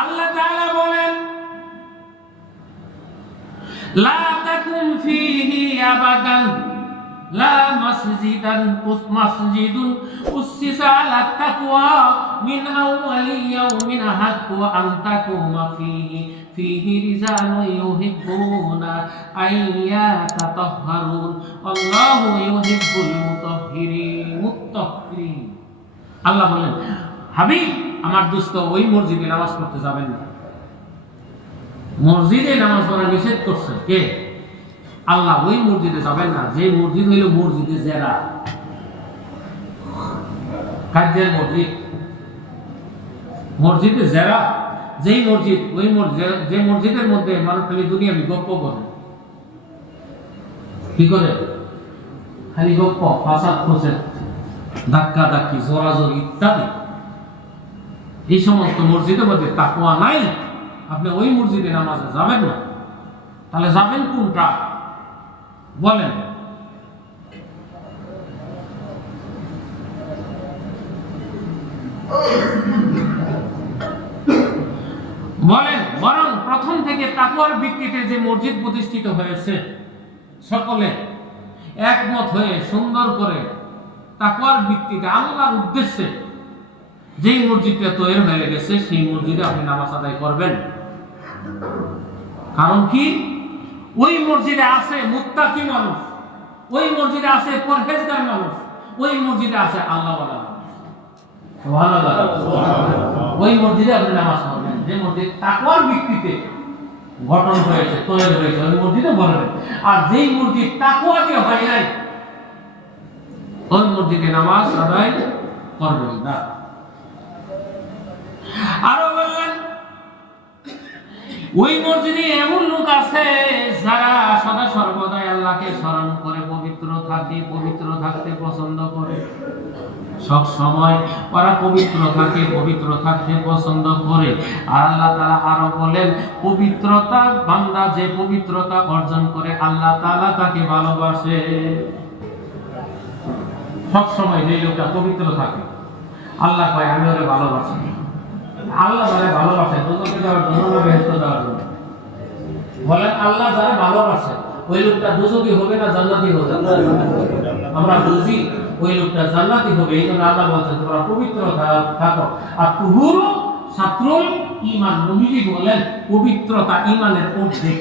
আল্লাহ তাআলা বলেন, লা তাকুম ফীহি আবাদান, লা মাসজিদান মাসজিদুন উসসিসা আলা তাকওয়া, মিন আউয়ালি ইয়াউমিন হাক্কু আন তাকুমা ফীহি ফীহি রিজালুন ইউহিব্বুনা আইয়াতাতাহহারুন আল্লাহু ইউহিব্বুল মুতাহহিরিন, মুত্তাহহিরিন। আল্লাহ বলেন, হাবিব আমার দোস্ত ওই মসজিদে নামাজ পড়তে যাবেন না। মসজিদে নামাজ পড়া নিষেধ করছে কে? আল্লাহ, ওই মসজিদে যাবেন না। যে মসজিদ হইল মসজিদে জেরা। কাজের মসজিদ। মসজিদে জেরা। যেই মসজিদ, ওই মসজিদ যে মসজিদের মধ্যে মানুষ খালি দুনিয়া গপ্প করে। কি করে? খালি গপ্প, ফাসাদ খোঁজে। ধাক্কা ধাক্কি জোরাজোরি ইত্যাদি। এই সমস্ত মসজিদের মধ্যে তাকুয়া নাই, আপনি ওই মসজিদে নামাজে যাবেন না। তাহলে যাবেন কোনটা? বলেন। বলেন, বরং প্রথম থেকে তাকুয়ার ভিত্তিতে যে মসজিদ প্রতিষ্ঠিত হয়েছে, সকলে একমত হয়ে সুন্দর করে তাকুয়ার ভিত্তিতে আল্লাহর উদ্দেশ্যে যেই মসজিদটা তৈরি হয়ে গেছে সেই মসজিদে আপনি নামাজ আদায় করবেন। কারণ কি? ওই মসজিদে আছে মুত্তাকি মানুষ ওই মসজিদে আছে পরহেজগার মানুষ ওই মসজিদে আছে আল্লাহ ওই মসজিদে আপনি নামাজ পড়বেন যে মসজিদ তাকওয়ার ভিত্তিতে গঠন হয়েছে তৈরি হয়েছে ওই মসজিদে বলবেন। আর যেই মসজিদ তাকওয়া দিয়ে হয় নাই ওই মসজিদে নামাজ আদায় করবেন না। আরও বললেন, ওই মসজিদে এমন লোক আছে যারা সদা সর্বদাই আল্লাহকে স্মরণ করে, পবিত্র থাকে, পবিত্র থাকতে পছন্দ করে। সব সময় ওরা পবিত্র থাকে, পবিত্র থাকতে পছন্দ করে। আর আল্লাহ তাআলা আরও বলেন, পবিত্রতা বান্দা যে পবিত্রতা অর্জন করে, আল্লাহ তাআলা তাকে ভালোবাসে। সব সময় যে লোকটা পবিত্র থাকে, আল্লাহ কয়, আমি ওরে ভালোবাসি আল্লাহ ভালোবাসে দুজনকে দেওয়ার জন্য দেওয়ার জন্য? বলেন, আল্লাহ ভালোবাসে, ওই লোকটা দুজকি হবে না জান্নাতি হবে? আমরা বুঝি, ওই লোকটা জান্নাতি হবে, এই জন্য আল্লাহ বলছেন, তোমরা পবিত্র থাকো। আর তুহুরু ছাত্র ইমান, নবীজি বলেন, পবিত্রতা ইমানের অর্ধেক।